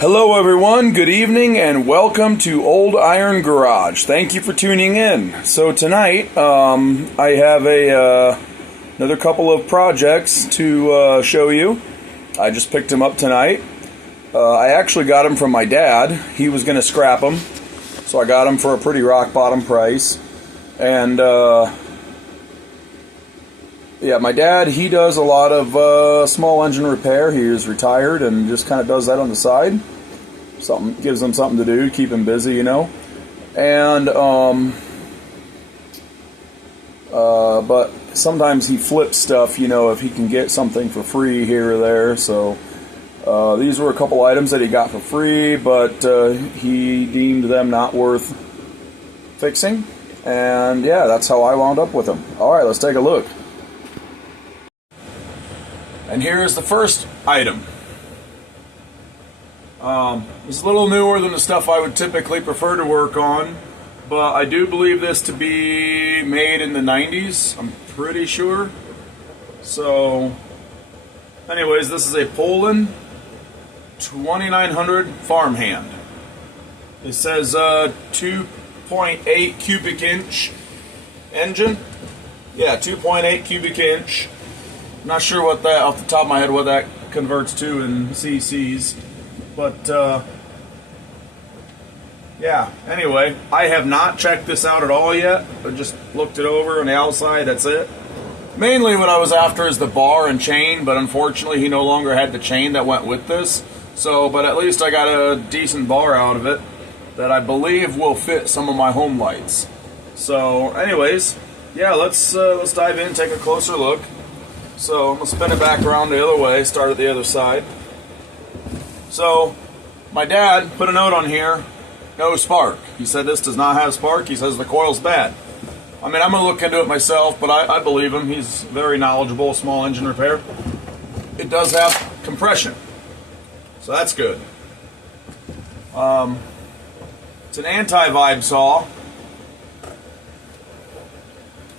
Hello everyone, good evening, and welcome to Old Iron Garage. Thank you for tuning in. So tonight, I have another couple of projects to show you. I just picked them up tonight. I actually got them from my dad. He was going to scrap them, so I got them for a pretty rock bottom price. And yeah, my dad, he does a lot of small engine repair. He is retired and just kind of does that on the side. Something gives him something to do, keep him busy, you know. And but sometimes he flips stuff, you know, if he can get something for free here or there. So these were a couple items that he got for free, but he deemed them not worth fixing. And yeah, that's how I wound up with them. All right, let's take a look. And here's the first item. It's a little newer than the stuff I would typically prefer to work on, but I do believe this to be made in the 90s. I'm pretty sure. So, anyways, this is a Poulan 2900 Farmhand. It says 2.8 cubic inch engine. Yeah, 2.8 cubic inch. Not sure what that, off the top of my head, what that converts to in cc's. But, yeah, anyway, I have not checked this out at all yet. I just looked it over on the outside, that's it. Mainly what I was after is the bar and chain, but unfortunately he no longer had the chain that went with this. So, but at least I got a decent bar out of it that I believe will fit some of my home lights. So, anyways, yeah, let's dive in, take a closer look. So I'm going to spin it back around the other way, start at the other side. So my dad put a note on here, no spark. He said this does not have spark. He says the coil's bad. I mean, I'm going to look into it myself, but I believe him. He's very knowledgeable, small engine repair. It does have compression, so that's good. It's an anti-vibe saw.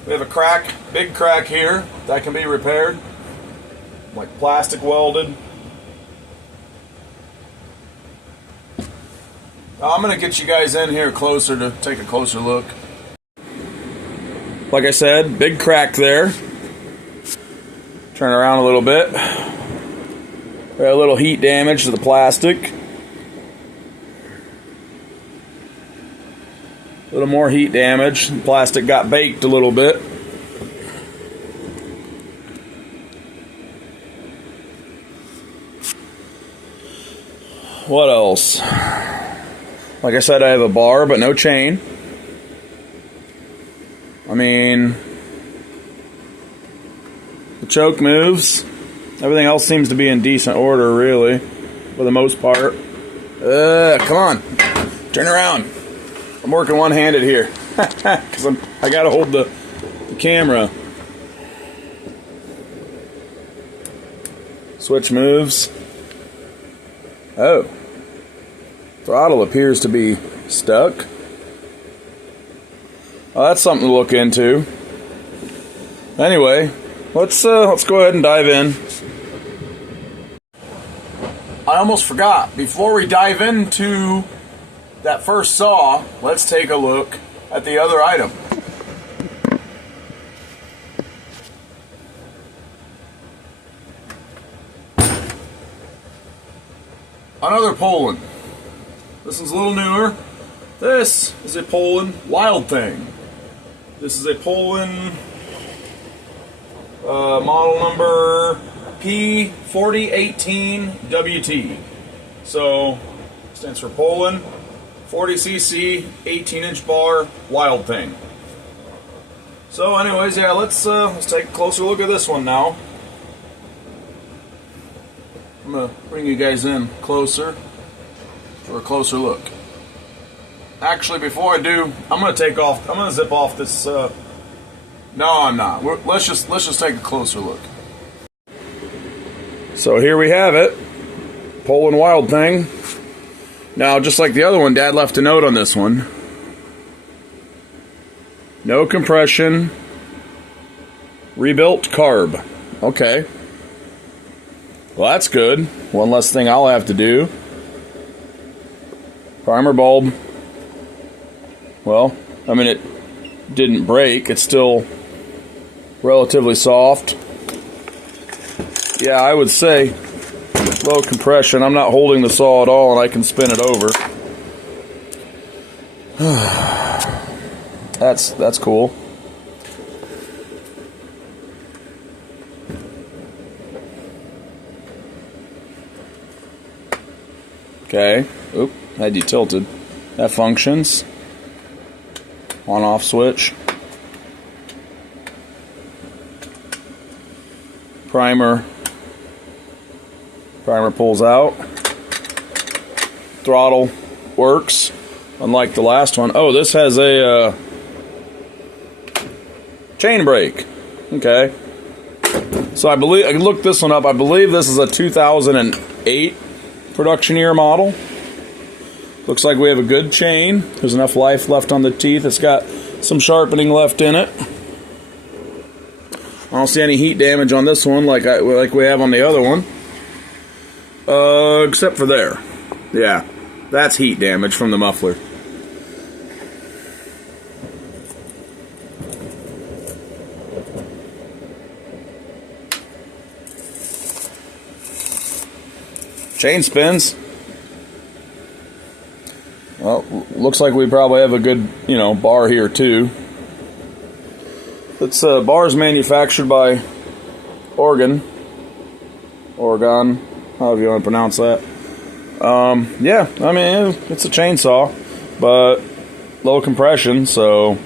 We have a crack, big crack here that can be repaired, like plastic welded. I'm going to get you guys in here closer to take a closer look. Like I said, big crack there. Turn around a little bit. Got a little heat damage to the plastic. A little more heat damage. The plastic got baked a little bit. What else? Like I said, I have a bar, but no chain. I mean, the choke moves. Everything else seems to be in decent order, really, for the most part. Come on. Turn around. I'm working one-handed here because I got to hold the camera. Switch moves. Oh. Throttle appears to be stuck. Well, that's something to look into. Anyway, let's go ahead and dive in. I almost forgot. Before we dive into that first saw, let's take a look at the other item. Another Poulan. This one's a little newer. This is a Poulan Wild Thing. This is a Poulan model number P4018WT. So, stands for Poulan 40cc 18-inch bar Wild Thing. So, anyways, yeah, let's take a closer look at this one now. I'm gonna bring you guys in closer for a closer look. Actually, before I do, I'm gonna zip off this. No, I'm not. Let's just take a closer look. So here we have it, Poulan Wild Thing. Now, just like the other one, Dad left a note on this one. No compression. Rebuilt carb. Okay. Well, that's good. One less thing I'll have to do. Primer bulb. Well, I mean, it didn't break. It's still relatively soft. Yeah, I would say low compression. I'm not holding the saw at all, and I can spin it over. That's cool. Okay. Oop, had you tilted. That functions. On-off switch. Primer pulls out. Throttle works, unlike the last one. Oh, this has a chain brake. Okay. So I looked this one up. I believe this is a 2008 production year model. Looks like we have a good chain. There's enough life left on the teeth. It's got some sharpening left in it. I don't see any heat damage on this one like we have on the other one. Except for there. Yeah, that's heat damage from the muffler. Chain spins. Well, looks like we probably have a good, bar here too. This bar is manufactured by Oregon, however you want to pronounce that. Yeah, I mean, it's a chainsaw, but low compression, so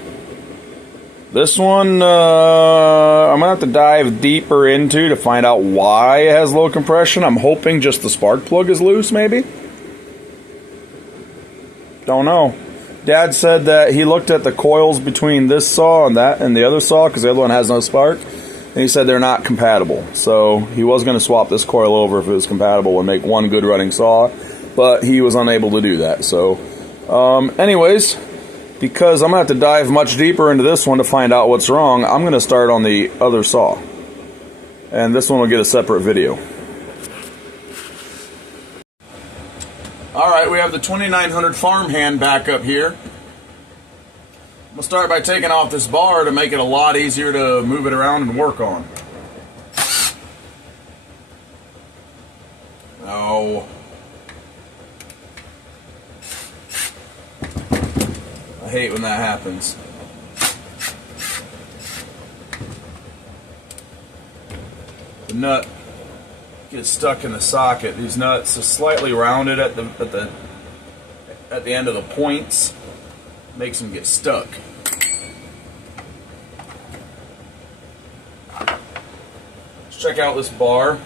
this one I'm gonna have to dive deeper into to find out why it has low compression. I'm hoping just the spark plug is loose, maybe. Don't know. Dad said that he looked at the coils between this saw and the other saw, because the other one has no spark, and he said they're not compatible. So he was going to swap this coil over if it was compatible and make one good running saw, but he was unable to do that. So anyways, because I'm going to have to dive much deeper into this one to find out what's wrong, I'm going to start on the other saw. And this one will get a separate video. Alright, we have the 2900 Farmhand back up here. I'm going to start by taking off this bar to make it a lot easier to move it around and work on. Oh. I hate when that happens. The nut gets stuck in the socket. These nuts are slightly rounded at the end of the points. Makes them get stuck. Let's check out this bar.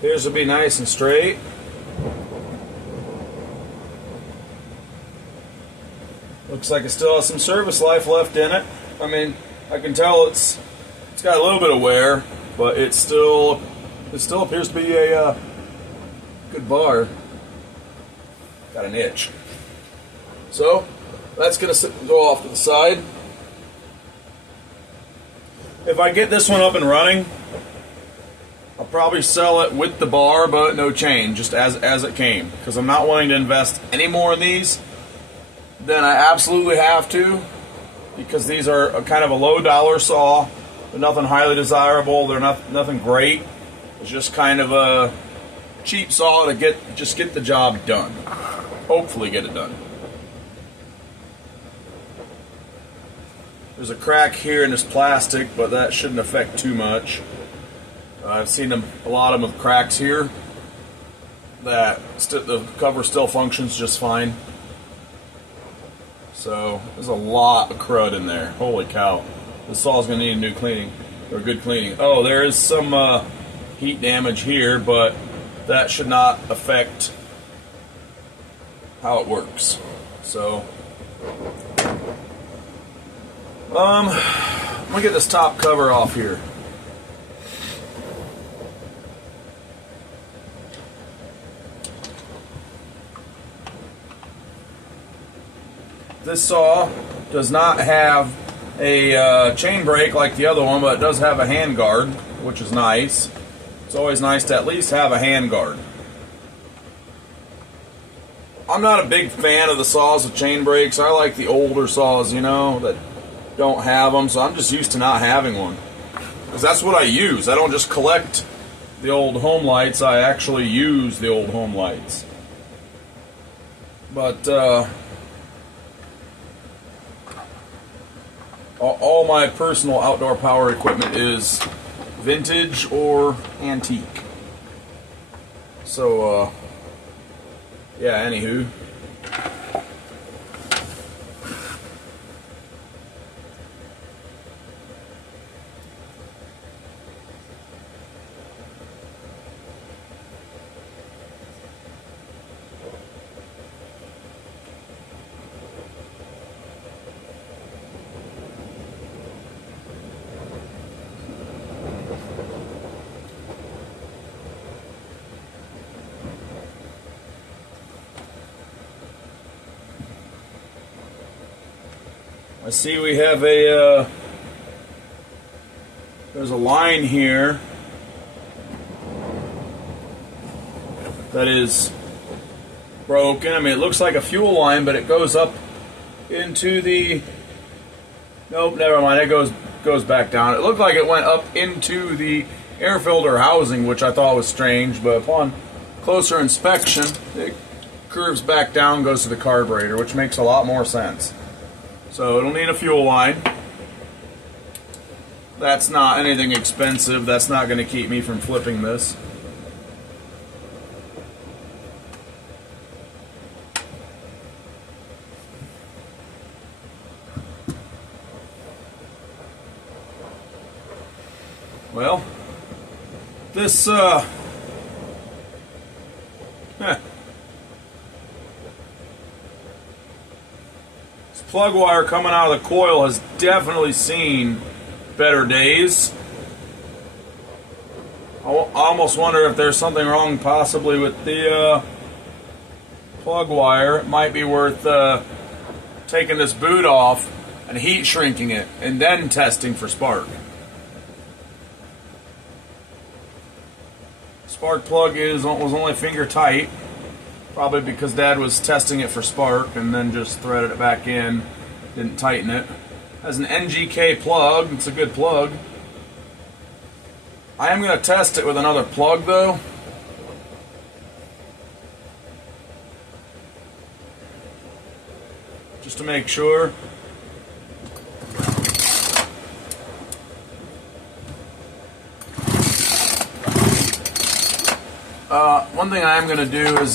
Here's will be nice and straight. Looks like it still has some service life left in it. I mean, I can tell it's got a little bit of wear, but it still appears to be a good bar. Got an itch. So that's gonna go off to the side. If I get this one up and running, I'll probably sell it with the bar but no chain, just as it came, because I'm not willing to invest any more in these than I absolutely have to, because these are a kind of a low dollar saw. They're nothing highly desirable. They're nothing great. It's just kind of a cheap saw to get the job done. Hopefully get it done. There's a crack here in this plastic, but that shouldn't affect too much. I've seen a lot of them with cracks here. The cover still functions just fine. So there's a lot of crud in there. Holy cow. This saw's going to need a new cleaning, or good cleaning. Oh, there is some heat damage here, but that should not affect how it works. So, I'm going to get this top cover off here. This saw does not have a chain brake like the other one, but it does have a hand guard, which is nice. It's always nice to at least have a hand guard. I'm not a big fan of the saws with chain brakes. I like the older saws, you know, that don't have them, so I'm just used to not having one. Because that's what I use. I don't just collect the old home lights, I actually use the old home lights. But all my personal outdoor power equipment is vintage or antique. So, yeah, anywho. I see we have a, there's a line here that is broken. I mean, it looks like a fuel line, but it goes up into the, nope, never mind, it goes back down. It looked like it went up into the air filter housing, which I thought was strange, but upon closer inspection, it curves back down, goes to the carburetor, which makes a lot more sense. So it'll need a fuel line. That's not anything expensive. That's not going to keep me from flipping this. Well, this plug wire coming out of the coil has definitely seen better days. I almost wonder if there's something wrong possibly with the plug wire. It might be worth taking this boot off and heat shrinking it and then testing for spark. Spark plug was only finger tight. Probably because Dad was testing it for spark and then just threaded it back in, didn't tighten it. Has an NGK plug, it's a good plug. I am going to test it with another plug though. Just to make sure. One thing I am going to do is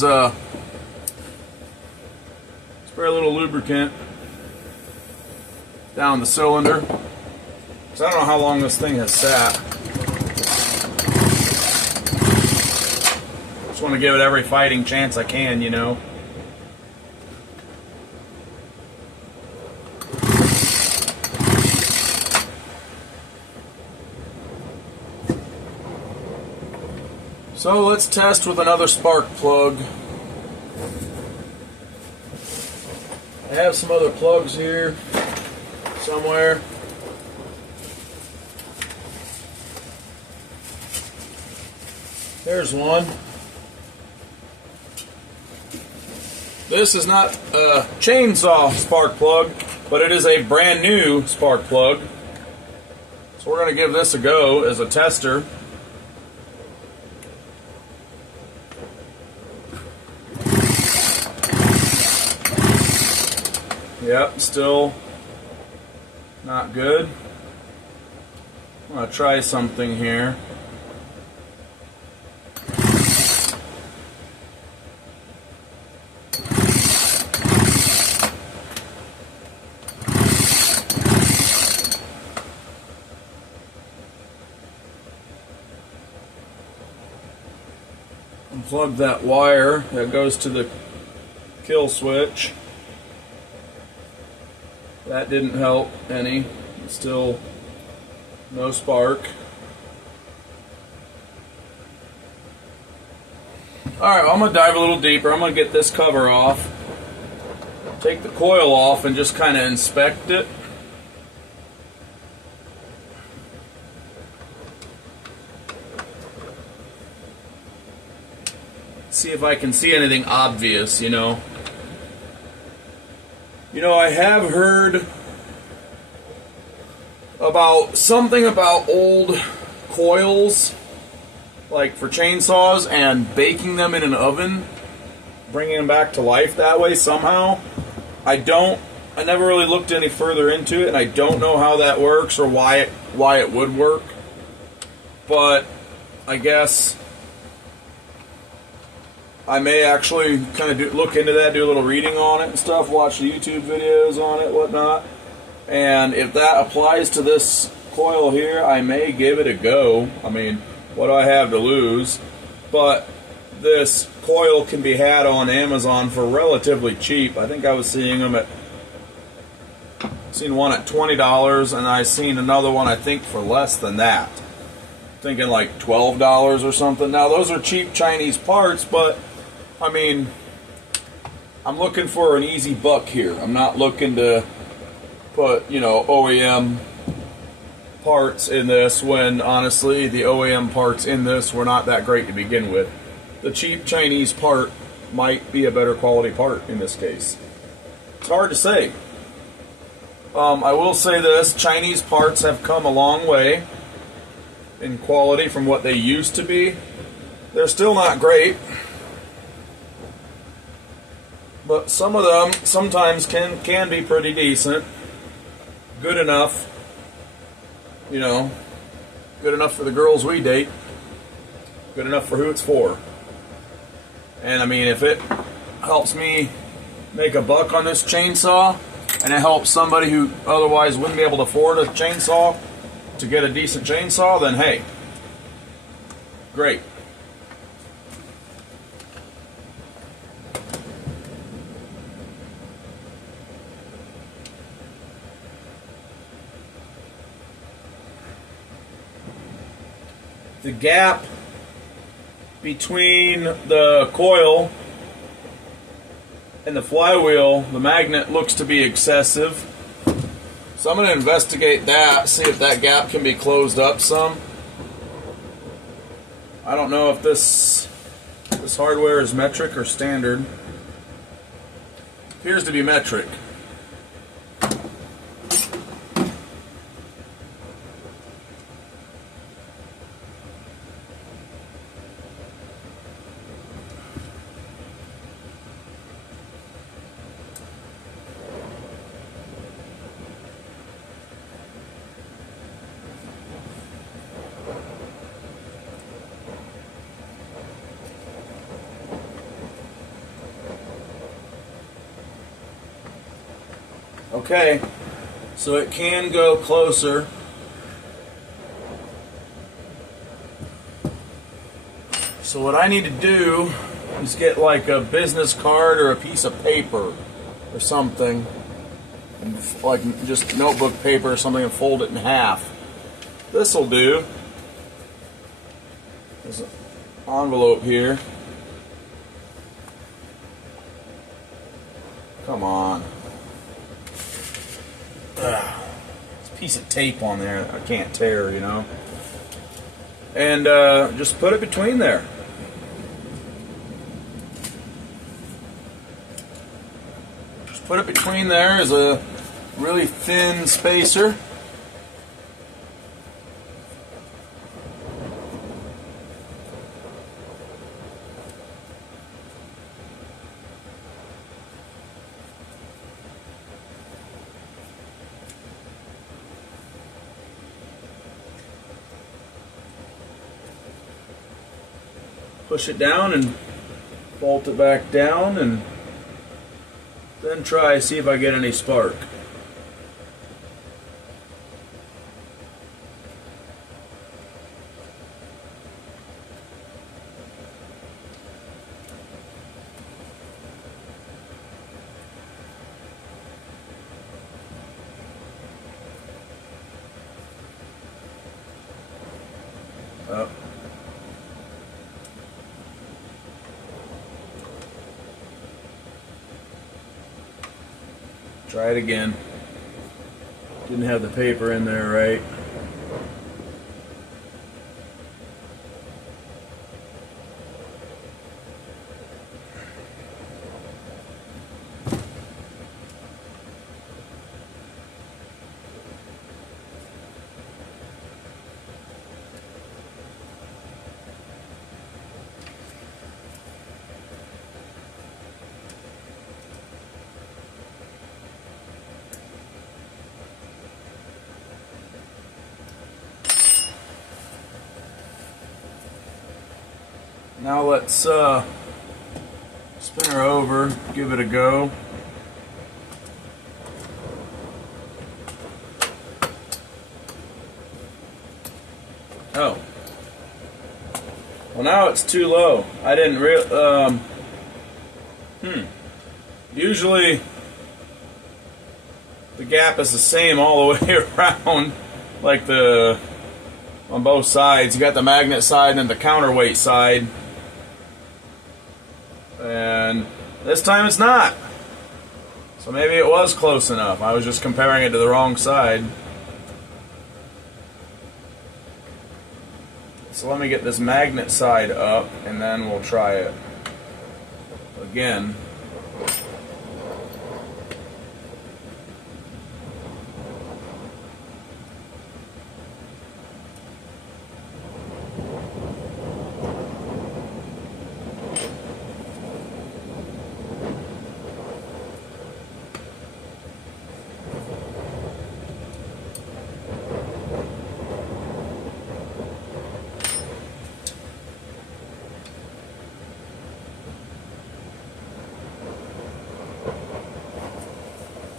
spray a little lubricant down the cylinder, because I don't know how long this thing has sat. Just want to give it every fighting chance I can, you know. So let's test with another spark plug. I have some other plugs here somewhere. There's one. This is not a chainsaw spark plug, but it is a brand new spark plug. So we're going to give this a go as a tester. Yep, still not good. I'm going to try something here. Unplug that wire that goes to the kill switch. That didn't help any. Still no spark. Alright, well, I'm going to dive a little deeper. I'm going to get this cover off. Take the coil off and just kind of inspect it. See if I can see anything obvious, you know. You know, I have heard about something about old coils, like for chainsaws, and baking them in an oven, bringing them back to life that way somehow. I never really looked any further into it, and I don't know how that works or why it would work. But I guess I may actually kind of look into that, do a little reading on it and stuff, watch the YouTube videos on it, whatnot. And if that applies to this coil here, I may give it a go. I mean, what do I have to lose? But this coil can be had on Amazon for relatively cheap. I think I was seeing them seen one at $20, and I seen another one I think for less than that. Thinking like $12 or something. Now those are cheap Chinese parts, but I mean, I'm looking for an easy buck here. I'm not looking to put, you know, OEM parts in this when honestly the OEM parts in this were not that great to begin with. The cheap Chinese part might be a better quality part in this case. It's hard to say. I will say this, Chinese parts have come a long way in quality from what they used to be. They're still not great, but some of them sometimes can be pretty decent. Good enough, you know, good enough for the girls we date, good enough for who it's for. And I mean, if it helps me make a buck on this chainsaw, and it helps somebody who otherwise wouldn't be able to afford a chainsaw to get a decent chainsaw, then hey, great. The gap between the coil and the flywheel, the magnet looks to be excessive. So I'm going to investigate that, see if that gap can be closed up some. I don't know if this hardware is metric or standard. Appears to be metric. Okay, so it can go closer. So what I need to do is get like a business card or a piece of paper or something, and like just notebook paper or something, and fold it in half. This will do. There's an envelope here. Come on. There's a piece of tape on there I can't tear, you know. And just put it between there. Just put it between there as a really thin spacer. Push it down and bolt it back down, and then try see if I get any spark. Oh. Try it again. Didn't have the paper in there right. Now let's spin her over, give it a go. Oh. Well, now it's too low. I didn't Usually the gap is the same all the way around, like on both sides. You got the magnet side and the counterweight side. And this time it's not. So maybe it was close enough. I was just comparing it to the wrong side. So let me get this magnet side up and then we'll try it again.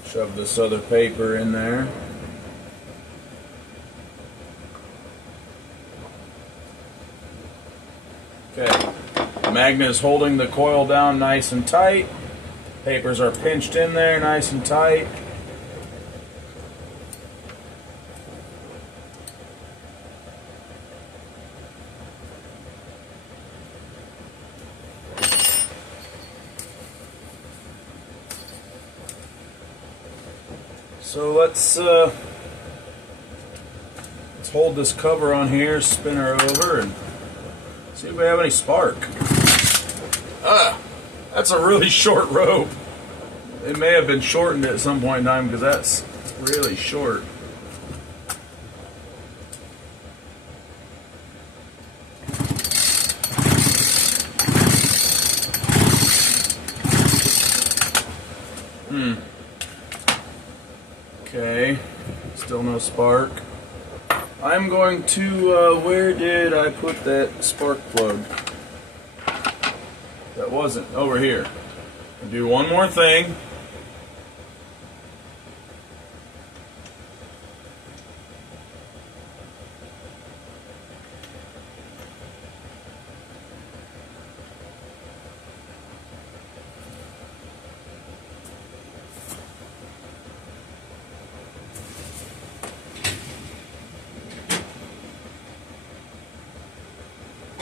Shove this other paper in there. Okay, the magnet is holding the coil down nice and tight. Papers are pinched in there nice and tight. So let's hold this cover on here, spin her over, and see if we have any spark. That's a really short rope. It may have been shortened at some point in time because that's really short. Okay, still no spark. I'm going to, where did I put that spark plug? That wasn't, over here. I'll do one more thing.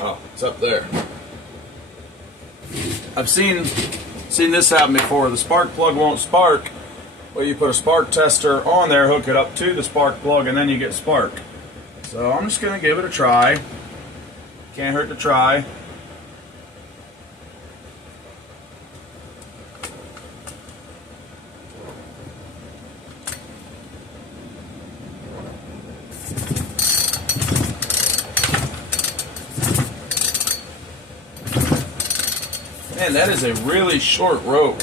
Oh, it's up there. I've seen this happen before. The spark plug won't spark. Well, you put a spark tester on there, hook it up to the spark plug, and then you get spark. So I'm just going to give it a try. Can't hurt to try. Man, that is a really short rope.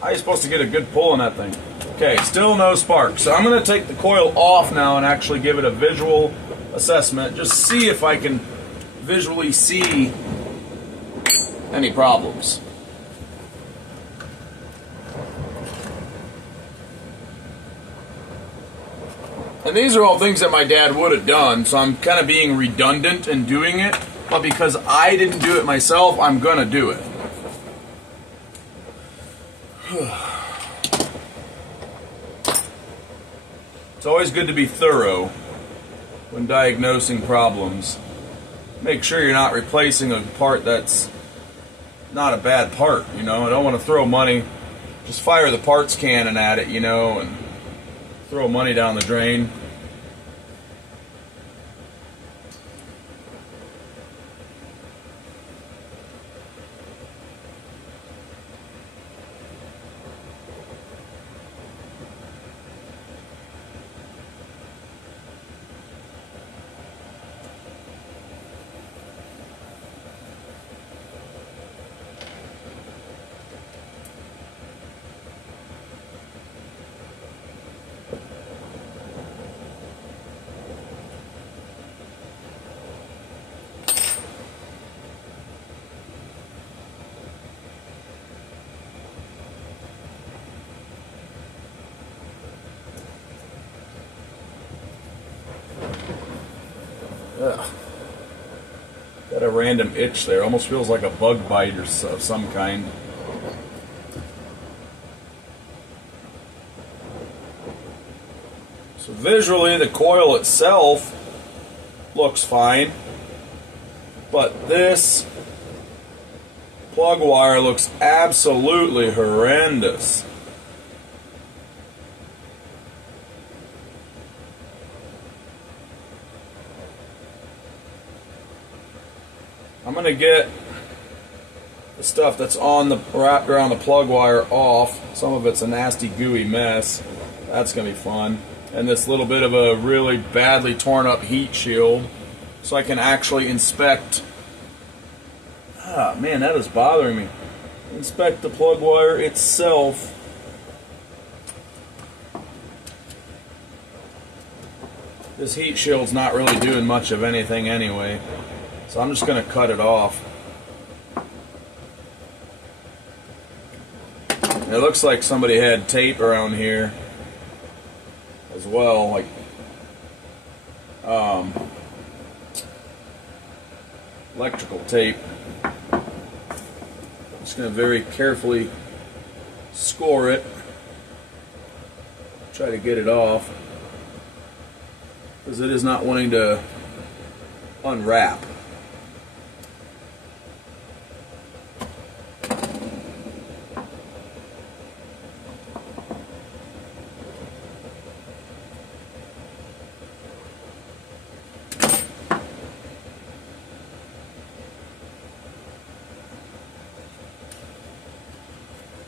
How are you supposed to get a good pull on that thing? Okay, still no spark. So I'm going to take the coil off now and actually give it a visual assessment. Just see if I can visually see any problems. And these are all things that my dad would have done, so I'm kind of being redundant in doing it. But because I didn't do it myself, I'm gonna do it. It's always good to be thorough when diagnosing problems. Make sure you're not replacing a part that's not a bad part, you know. I don't want to throw money, just fire the parts cannon at it, you know, and throw money down the drain. Got a random itch there. Almost feels like a bug bite or of some kind. So visually, the coil itself looks fine, but this plug wire looks absolutely horrendous. I'm going to get the stuff that's on the wrapped around the plug wire off. Some of it's a nasty gooey mess. That's going to be fun. And this little bit of a really badly torn up heat shield, so I can actually inspect. Ah, man, that is bothering me. Inspect the plug wire itself. This heat shield's not really doing much of anything anyway, so I'm just going to cut it off. It looks like somebody had tape around here as well, like electrical tape. I'm just going to very carefully score it, try to get it off, because it is not wanting to unwrap.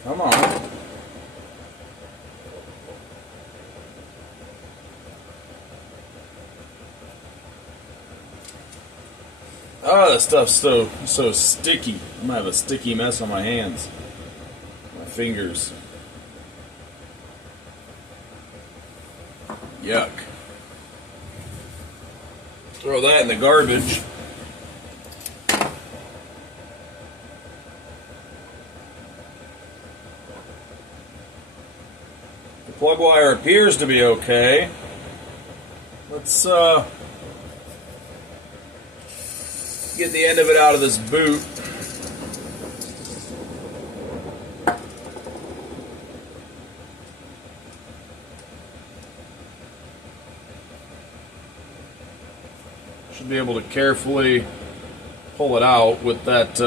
Come on. Oh, that stuff's so sticky. I'm gonna have a sticky mess on my hands. My fingers. Yuck. Throw that in the garbage. The plug wire appears to be okay. Let's get the end of it out of this boot. Should be able to carefully pull it out with that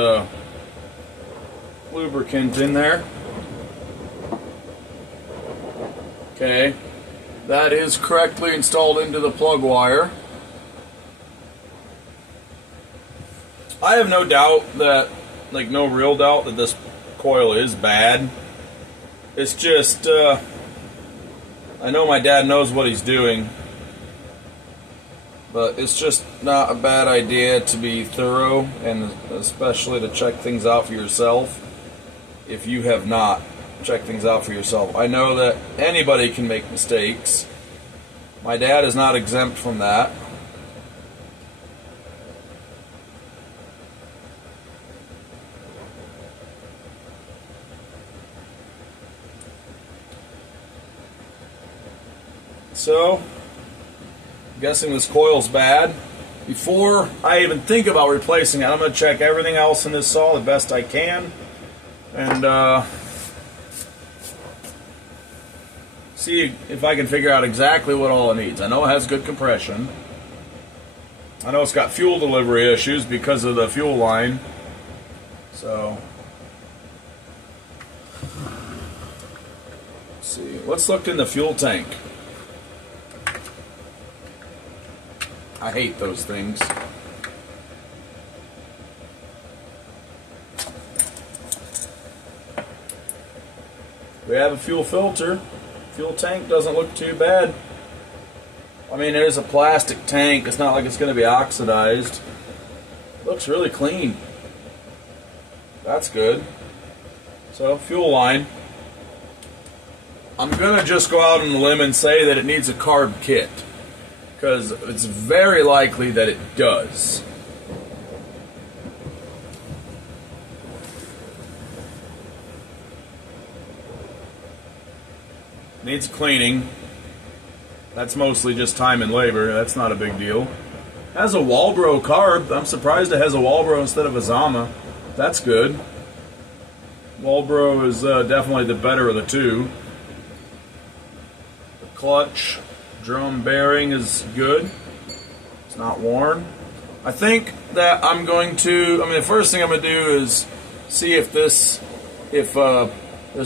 lubricant in there. Okay, that is correctly installed into the plug wire. I have no doubt that, like no real doubt that this coil is bad. It's just, I know my dad knows what he's doing, but it's just not a bad idea to be thorough, and especially to check things out for yourself if you have not checked things out for yourself. I know that anybody can make mistakes. My dad is not exempt from that. So, I'm guessing this coil's bad. Before I even think about replacing it, I'm going to check everything else in this saw the best I can, and see if I can figure out exactly what all it needs. I know it has good compression. I know it's got fuel delivery issues because of the fuel line. So, let's see. Let's look in the fuel tank. I hate those things. We have a fuel filter. Fuel tank doesn't look too bad. I mean, it is a plastic tank. It's not like it's going to be oxidized. It looks really clean. That's good. So, fuel line. I'm going to just go out on a limb and say that it needs a carb kit, because it's very likely that it does. Needs cleaning. That's mostly just time and labor. That's not a big deal. Has a Walbro carb. I'm surprised it has a Walbro instead of a Zama. That's good. Walbro is definitely the better of the two. The clutch drum bearing is good. It's not worn. I think that I'm going to, the first thing I'm going to do is see if there's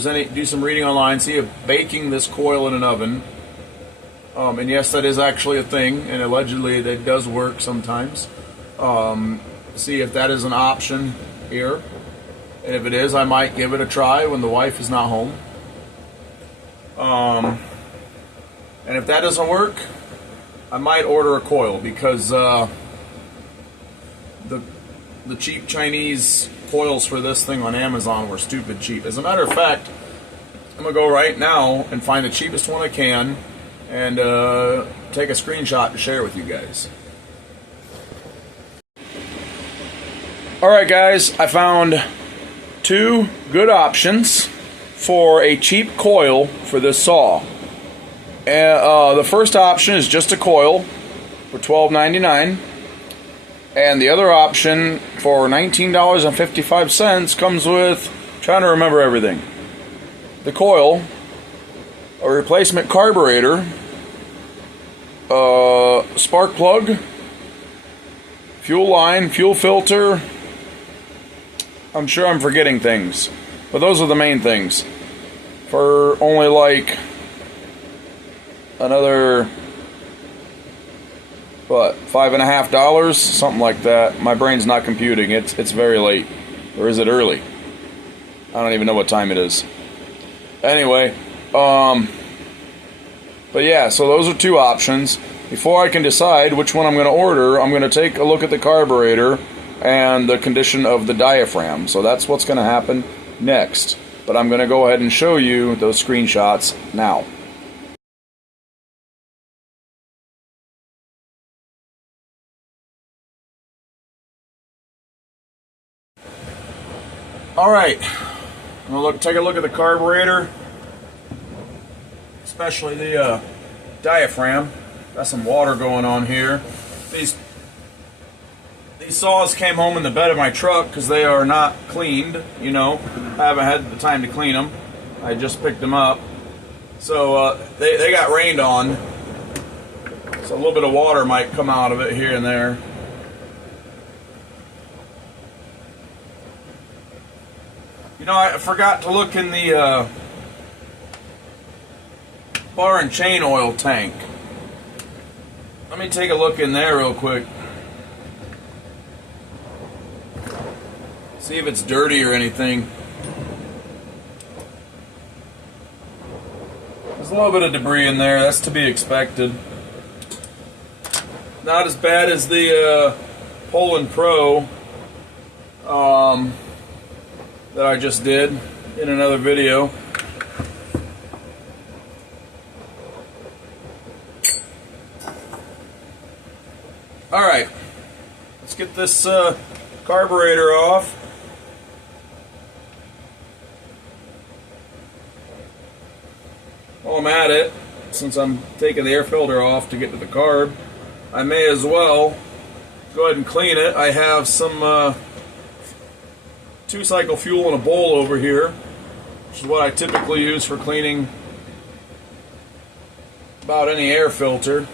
any, do some reading online, see if baking this coil in an oven, and yes, that is actually a thing, and allegedly that does work sometimes. See if that is an option here, and if it is, I might give it a try when the wife is not home. And if that doesn't work, I might order a coil, because the cheap Chinese coils for this thing on Amazon were stupid cheap. As a matter of fact, I'm going to go right now and find the cheapest one I can and take a screenshot to share with you guys. Alright guys, I found two good options for a cheap coil for this saw. The first option is just a coil for $12.99, and the other option for $19.55 comes with, trying to remember everything, the coil, a replacement carburetor, spark plug, fuel line, fuel filter. I'm sure I'm forgetting things, but those are the main things. For only like another, what, $5.50, something like that. My brain's not computing. It's very late, or is it early? I don't even know what time it is. Anyway, but yeah, so those are two options. Before I can decide which one I'm going to order, I'm going to take a look at the carburetor and the condition of the diaphragm. So that's what's going to happen next. But I'm going to go ahead and show you those screenshots now. Alright, I'm going to take a look at the carburetor, especially the diaphragm. Got some water going on here. These saws came home in the bed of my truck because they are not cleaned, you know. I haven't had the time to clean them. I just picked them up. So they got rained on. So a little bit of water might come out of it here and there. You know, I forgot to look in the bar and chain oil tank. Let me take a look in there real quick. See if it's dirty or anything. There's a little bit of debris in there. That's to be expected. Not as bad as the Poulan Pro that I just did in another video. Alright, let's get this carburetor off. While I'm at it, since I'm taking the air filter off to get to the carb, I may as well go ahead and clean it. I have some 2-cycle fuel in a bowl over here, which is what I typically use for cleaning about any air filter.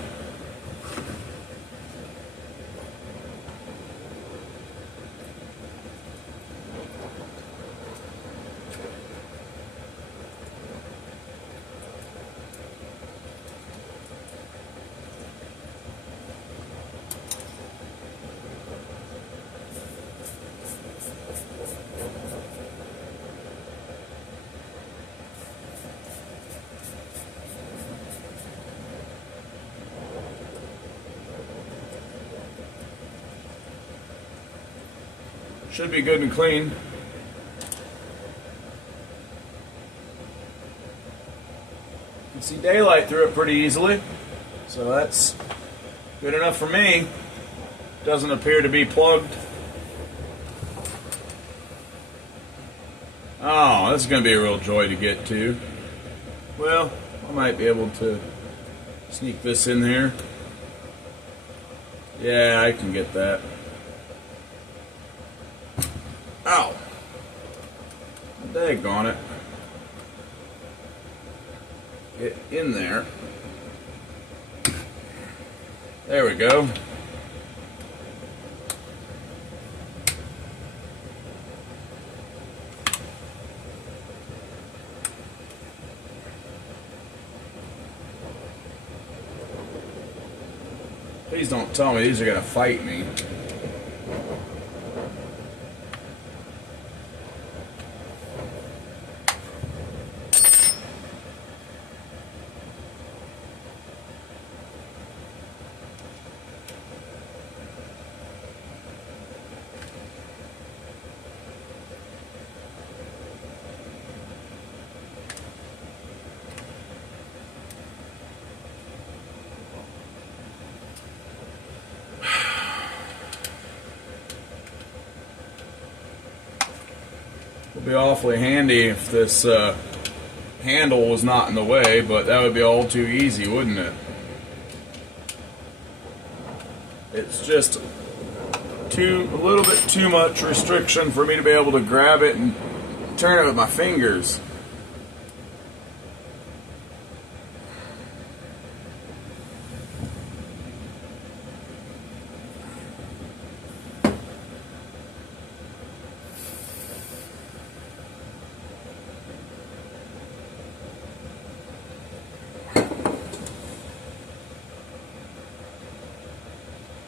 Should be good and clean. You can see daylight through it pretty easily, so that's good enough for me. Doesn't appear to be plugged. Oh, this is going to be a real joy to get to. Well, I might be able to sneak this in there. Yeah, I can get that. Ow. Daggone it. Get in there. There we go. Please don't tell me these are going to fight me. Be awfully handy if this handle was not in the way, but that would be all too easy, wouldn't it? It's just a little bit too much restriction for me to be able to grab it and turn it with my fingers.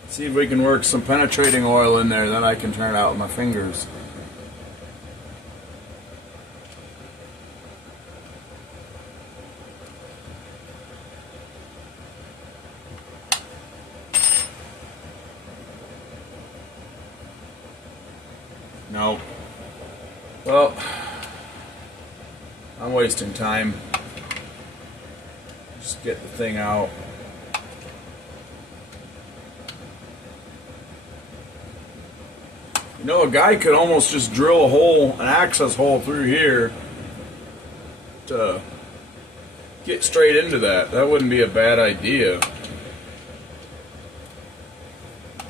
See if we can work some penetrating oil in there, then I can turn it out with my fingers. No. Well, I'm wasting time. Just get the thing out. You know, a guy could almost just drill a hole, an access hole through here to get straight into that. That wouldn't be a bad idea.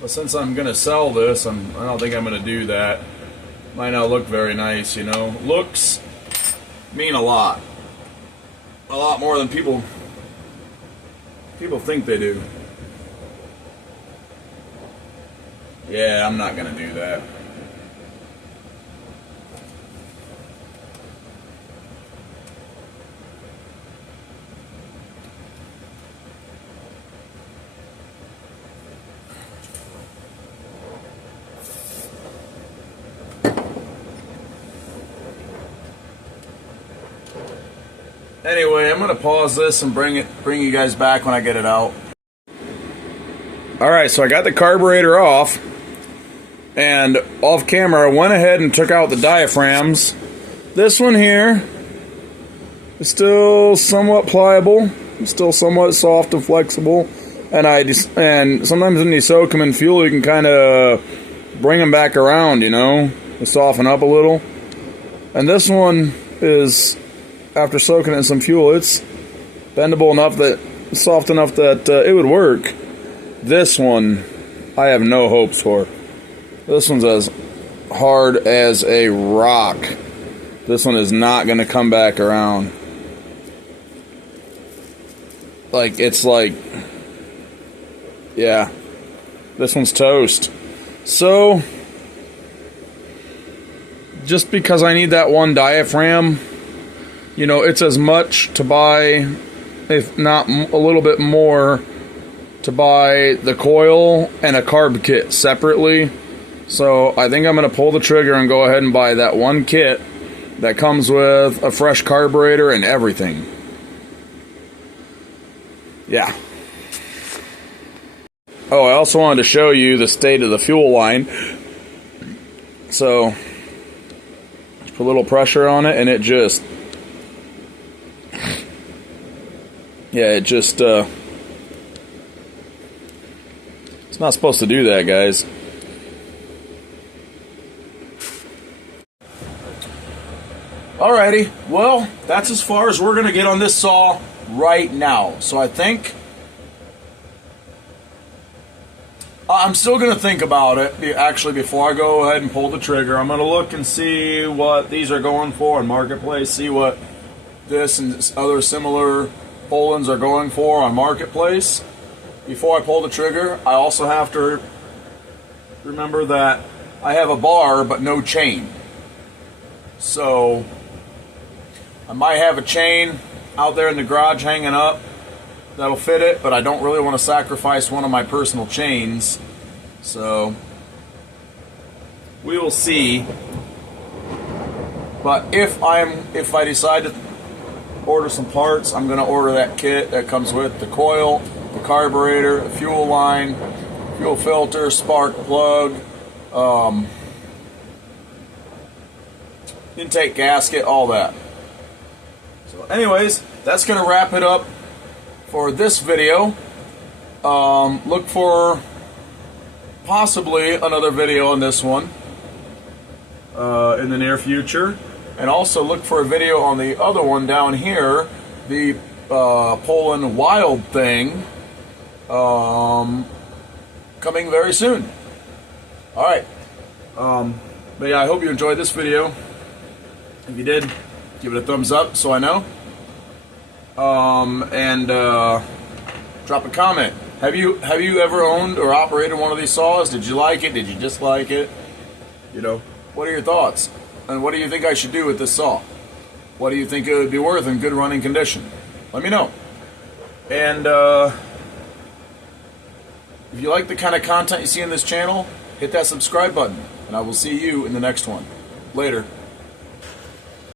But since I'm going to sell this, I don't think I'm going to do that. Might not look very nice, you know. Looks mean a lot. A lot more than people think they do. Yeah, I'm not going to do that. Anyway, I'm going to pause this and bring you guys back when I get it out. Alright, so I got the carburetor off, and off camera I went ahead and took out the diaphragms. This one here is still somewhat pliable, still somewhat soft and flexible, and sometimes when you soak them in fuel you can kind of bring them back around, you know, to soften up a little. And this one is, after soaking it in some fuel, it's bendable enough, soft enough that it would work. This one, I have no hopes for. This one's as hard as a rock. This one is not going to come back around. Yeah, this one's toast. So, just because I need that one diaphragm, you know, it's as much to buy, if not a little bit more, to buy the coil and a carb kit separately. So I think I'm going to pull the trigger and go ahead and buy that one kit that comes with a fresh carburetor and everything. Yeah. Oh, I also wanted to show you the state of the fuel line. So, just put a little pressure on it and it just... Yeah, it just... It's not supposed to do that, guys. Alrighty, well, that's as far as we're going to get on this saw right now. So I think I'm still going to think about it, actually, before I go ahead and pull the trigger. I'm going to look and see what these are going for on Marketplace, see what this and other similar Poulans are going for on Marketplace. Before I pull the trigger, I also have to remember that I have a bar but no chain. So I might have a chain out there in the garage hanging up that'll fit it, but I don't really want to sacrifice one of my personal chains. So we will see. But if I decide to order some parts, I'm going to order that kit that comes with the coil, the carburetor, the fuel line, fuel filter, spark plug, intake gasket, all that. So anyways, that's going to wrap it up for this video. Look for possibly another video on this one in the near future. And also look for a video on the other one down here, the Poulan Wild thing, coming very soon. Alright. But yeah, I hope you enjoyed this video. If you did, give it a thumbs up so I know. And drop a comment. Have you ever owned or operated one of these saws? Did you like it? Did you dislike it? You know, what are your thoughts? And what do you think I should do with this saw? What do you think it would be worth in good running condition? Let me know. And if you like the kind of content you see on this channel, hit that subscribe button. And I will see you in the next one. Later.